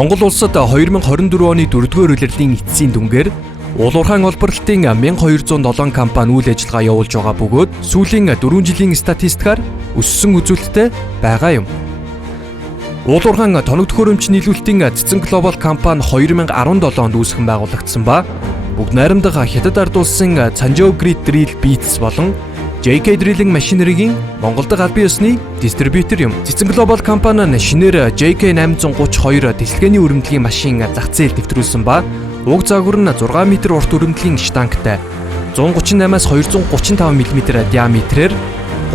Монгол улсад 2024 оны 4-р улирлын эцсийн дүнгээр уулуурхайн олборлолтын 1207 компани үйл ажиллагаа явуулж байгаа бөгөөд сүүлийн 4 жилийн статистикаар өссөн үзүүлэлттэй байгаа юм. Уулуурхайн тоног төхөөрөмж нийлүүлэлтийн Цэцэн Глобал компани 2017 онд үүсгэн байгуулагдсан ба бүгд найрамдах Хятад ард улсын Цанжоу Grid Drill Beats болон JK Drilling Machinery-гийн Монгол дахь албан ёсны дистрибьютор юм. Цэцэн Глобал компани нь шинээр JK 832 тесэлгээний өрөмдлөгийн машин зах зээл дэвтрүүлсэн ба уг загвар нь 6 м урт өрөмдлөгийн штангтай 138-аас 235 мм диаметрээр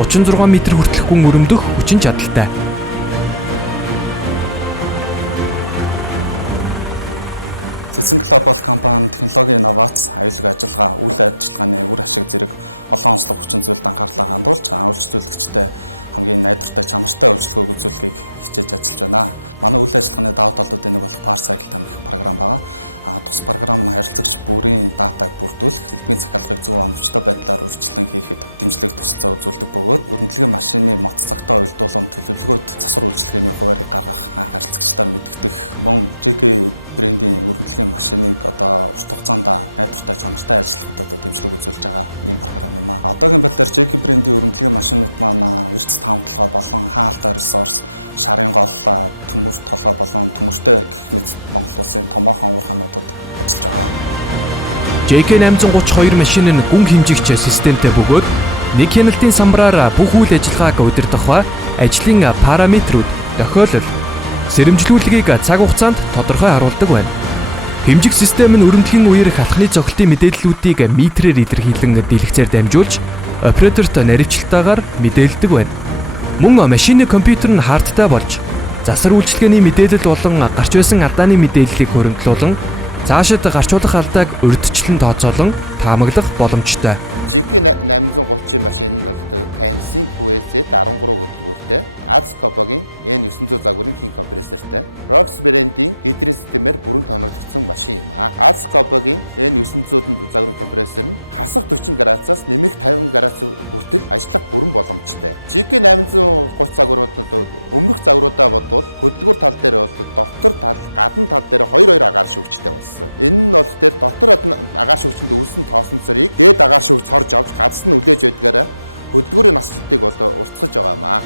36 м хүртэлх гүн өрөмдөх хүчин чадалтай. Цэцэн Глобал компани технологийн инновац, аюулгүй ажиллагаа, үйл ажиллагааны үр ашиг зэрэг олон онцлог хүчин зүйлд анхаарлаа хандуулж, үйлчлүүлэгчтэй хамгийн найдвартай чанартай үйлчлэгийг үзүүлэхийг хичээж ажиллаж байна. Манай үйл ажиллагааны давуу талуудын нэг болох Part Cycle гэх програм байгаа. Тус програм нь харилцагч бүрийн датаг бүрдүүлэх, сэлбэгийн захиалгыг зөв оновчтой байдлаар урьдчилан хийхэд дэмжлэг тусалцаа үзүүлдэг бөгөөд өрөмдлөгийн машины моц цагтаа уялдуулан төлөвлөгөөд засвар үйлчилгээний хуваарийг гаргах, харилцагчтай мэдгдэх, мөн JK брендийн өрөмдлөгийн машиныг одоо урт хугацаанд найдвартай чанартай ажиллахад дэмжлэг үзүүлж байгаа ийм програм юм аа. Одоогийн байдлаар JK брендийн өрөмдлөгийн машинууд маань эрдэс таамаглалгаа болон хаан алтай ресурс, шарын гол, төмөр толгой болон төмөртэй гэх мэт Монгол улсын томоохон уурхаануудад ажиллаж байгаа. JK 832 машин нь гүн хэмжигч системтэй бөгөөд нэг хяналтын самбараар бүх үйл ажиллагааг удирдах ба ажлын параметрүүд, тохиолдол, сэрэмжлүүлгийг цаг хугацаанд тодорхой харуулдаг байна. Хэмжих систем нь өрөмдлөгийн үеэр халахны цогцлтын мэдээллүүдийг метрээр илэрхийлэн дэлгэцээр дамжуулж операторт наривчлалтаагаар мэдээлдэг байна. Мөн машины компьютер нь хардтай болж засвар үйлчилгээний мэдээлэл болон гарч байсан алдааны мэдээллийг хөрөнгөлүүлэн цаашид гарчуулах алдааг урьдчилан тооцоолон таамаглах боломжтой. JK 830 машин нь бол Canon QSZ 13 хөдөлгөөртэй, Azcopoгийн N900 загварын хийн компрессортой, Rox брендийн гидрийн системээр бүрэн тоноглогдсон машин юм аа. Azcopoгийн N900 загварын компрессор нь хасах 40 градусаас нэмэх 50 градус хүртэл ажиллах бүрэн боломжтой. JK 830 загварууд өмнөх загваруудаа бодвол хөдөлгөөр тал дээр дотор тал, гадна тал дээр 2 агаар шүүгчтэй болсон. Энэ нь болох дээр дотор агаар шүүгчэнд үүсэн тоосон цорыг дээд агаар шүүгч орж авч гадс нь үлээж байдгаараа хөдөлгөөрийн наслалтыг уртсгаж байгаа юм аа.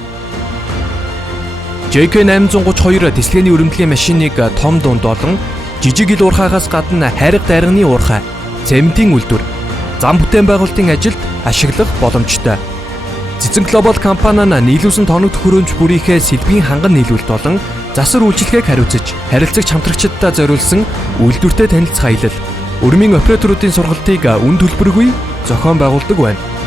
JK 832 тесэлгээний өрөмдлөгийн машиныг том дунд болон жижиг ил уурхаагаас гадна хайрга дайрганы уурхай, цементийн үйлдвэр, зам бүтээн байгуулалтын ажилд ашиглах боломжтой. Цэцэн Глобал компани нь нийлүүлсэн тоног төхөөрөмж бүрийнхээ сэлбэгийн ханган нийлүүлэлт болон засвар үйлчилгээг хариуцаж, харилцагч хамтрагчдаа зориулсан үйлдвэртэй танилцах аялал, өрмийн операторуудын сургалтыг үн төлбөргүй зохион байгуулдаг байна.